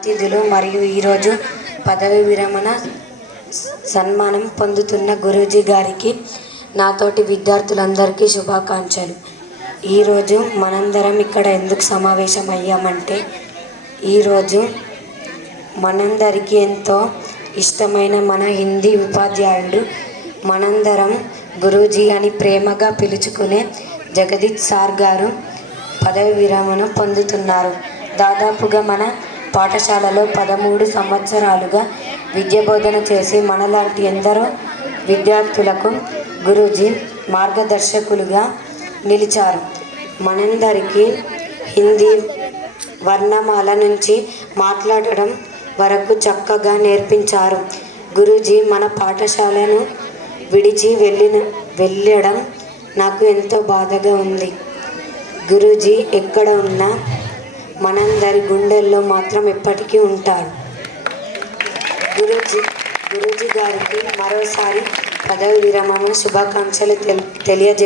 అతిథులు మరియు ఈరోజు పదవి విరమణ సన్మానం పొందుతున్న గురూజీ గారికి, నాతోటి విద్యార్థులందరికీ శుభాకాంక్షలు. ఈరోజు మనందరం ఇక్కడ ఎందుకు సమావేశం అయ్యామంటే, ఈరోజు మనందరికీ ఎంతో ఇష్టమైన మన హిందీ ఉపాధ్యాయుడు, మనందరం గురూజీ అని ప్రేమగా పిలుచుకునే జగదీష్ సార్ గారు పదవి విరమణ పొందుతున్నారు. దాదాపుగా మన పాఠశాలలో 13 సంవత్సరాలుగా విద్యాబోధన చేసి మనలాంటి ఎందరో విద్యార్థులకు గురూజీ మార్గదర్శకులుగా నిలిచారు. మనందరికీ హిందీ వర్ణమాల నుంచి మాట్లాడడం వరకు చక్కగా నేర్పించారు. గురూజీ మన పాఠశాలను విడిచి వెళ్ళడం నాకు ఎంతో బాధగా ఉంది. గురూజీ ఎక్కడ ఉన్నా మనందరి గుండెల్లో మాత్రం ఎప్పటికీ ఉంటారు. గురూజీ గారికి మరోసారి పదవి విరమణ శుభాకాంక్షలు తెలియజేస్తున్నాను.